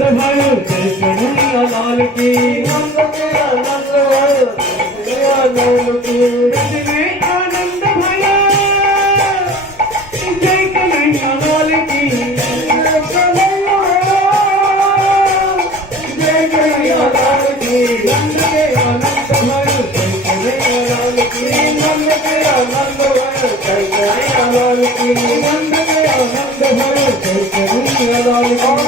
Nanda భయో చేసడు నాలుకి Nanda Nanda భయో నాలుకి Ananda భయో Thank you.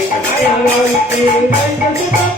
I love you.